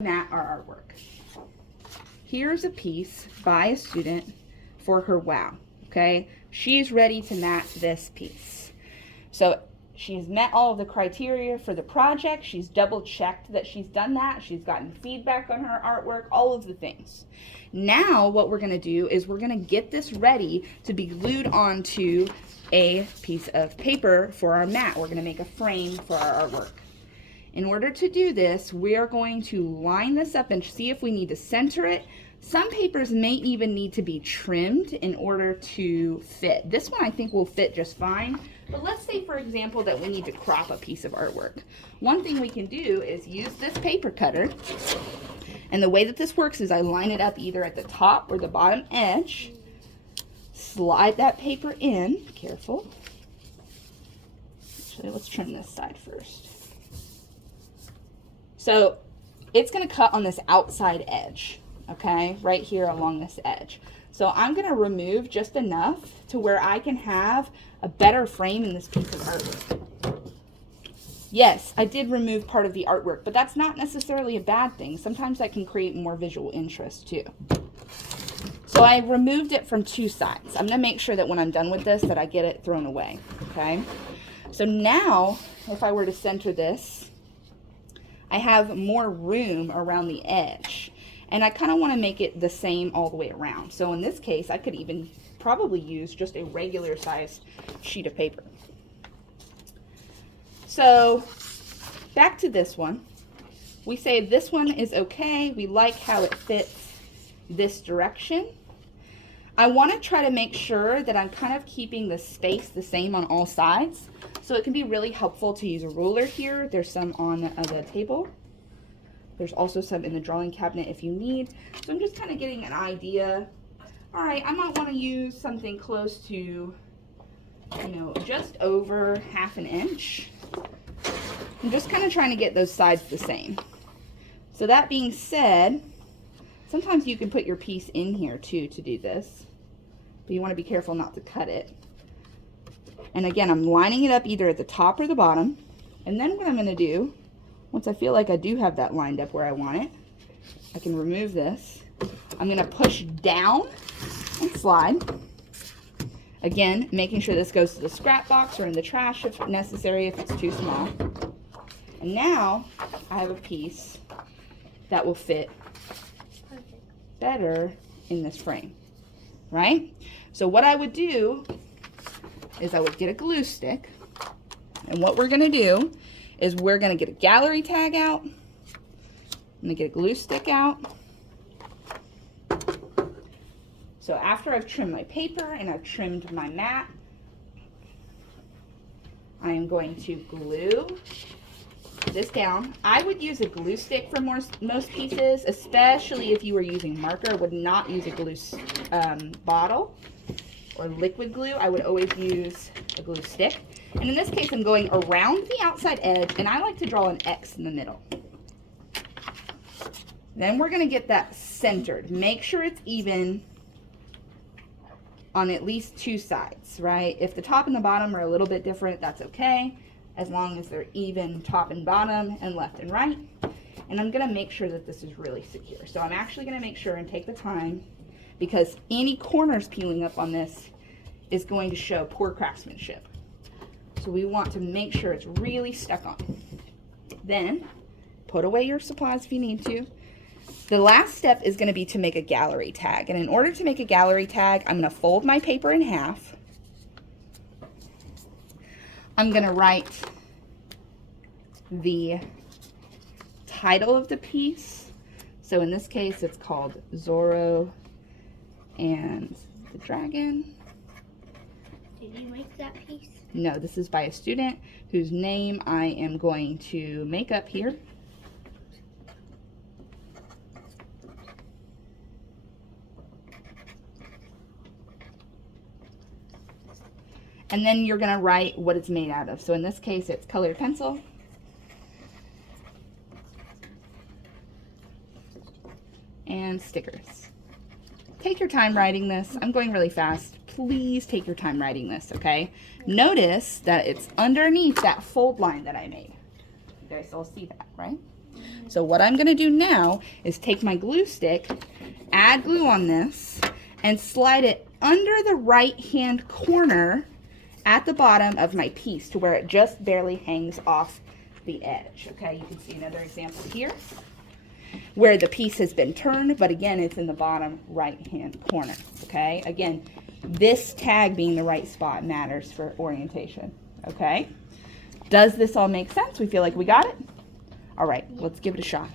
Mat our artwork. Here's a piece by a student for her WOW, okay? She's ready to mat this piece. So she's met all of the criteria for the project. She's double checked that she's done that. She's gotten feedback on her artwork, all of the things. Now what we're gonna do is we're gonna get this ready to be glued onto a piece of paper for our mat. We're gonna make a frame for our artwork. In order to do this, we are going to line this up and see if we need to center it. Some papers may even need to be trimmed in order to fit. This one I think will fit just fine, but let's say for example that we need to crop a piece of artwork. One thing we can do is use this paper cutter, and the way that this works is I line it up either at the top or the bottom edge, slide that paper in, careful. Actually, let's trim this side first. So it's going to cut on this outside edge, okay, right here along this edge. So I'm going to remove just enough to where I can have a better frame in this piece of artwork. Yes, I did remove part of the artwork, but that's not necessarily a bad thing. Sometimes that can create more visual interest too. So I removed it from two sides. I'm going to make sure that when I'm done with this that I get it thrown away, okay? So now if I were to center this, I have more room around the edge, and I kind of want to make it the same all the way around. So in this case, I could even probably use just a regular sized sheet of paper. So back to this one. We say this one is okay. We like how it fits this direction. I want to try to make sure that I'm kind of keeping the space the same on all sides. So it can be really helpful to use a ruler here. There's some on the table. There's also some in the drawing cabinet if you need. So I'm just kind of getting an idea. All right, I might want to use something close to, you know, just over ½ inch. I'm just kind of trying to get those sides the same. So that being said, sometimes you can put your piece in here too to do this, but you want to be careful not to cut it. And again, I'm lining it up either at the top or the bottom. And then what I'm going to do, once I feel like I do have that lined up where I want it, I can remove this. I'm going to push down and slide. Again, making sure this goes to the scrap box or in the trash if necessary, if it's too small. And now I have a piece that will fit better in this frame, right? So what I would do is I would get a glue stick, and what we're gonna do is we're gonna get a gallery tag out. I'm gonna get a glue stick out. So after I've trimmed my paper and I've trimmed my mat, I am going to glue this down. I would use a glue stick for most pieces, especially if you were using marker. I would not use a glue bottle or liquid glue. I would always use a glue stick. And in this case, I'm going around the outside edge, and I like to draw an X in the middle. Then we're going to get that centered. Make sure it's even on at least two sides, right? If the top and the bottom are a little bit different, that's okay, as long as they're even top and bottom and left and right. And I'm going to make sure that this is really secure. So I'm actually going to make sure and take the time, because any corners peeling up on this is going to show poor craftsmanship. So we want to make sure it's really stuck on. Then put away your supplies if you need to. The last step is going to be to make a gallery tag. And in order to make a gallery tag, I'm going to fold my paper in half. I'm going to write the title of the piece. So in this case, it's called Zorro and the Dragon. Did you make that piece? No, this is by a student whose name I am going to make up here. And then you're going to write what it's made out of. So in this case, it's colored pencil. And stickers. Take your time writing this. I'm going really fast. Please take your time writing this, okay? Notice that it's underneath that fold line that I made. You guys all see that, right? So what I'm gonna do now is take my glue stick, add glue on this, and slide it under the right-hand corner at the bottom of my piece to where it just barely hangs off the edge. Okay, you can see another example here where the piece has been turned, but again, it's in the bottom right-hand corner. Okay, again, this tag being the right spot matters for orientation. Okay, does this all make sense? We feel like we got it? All right, let's give it a shot.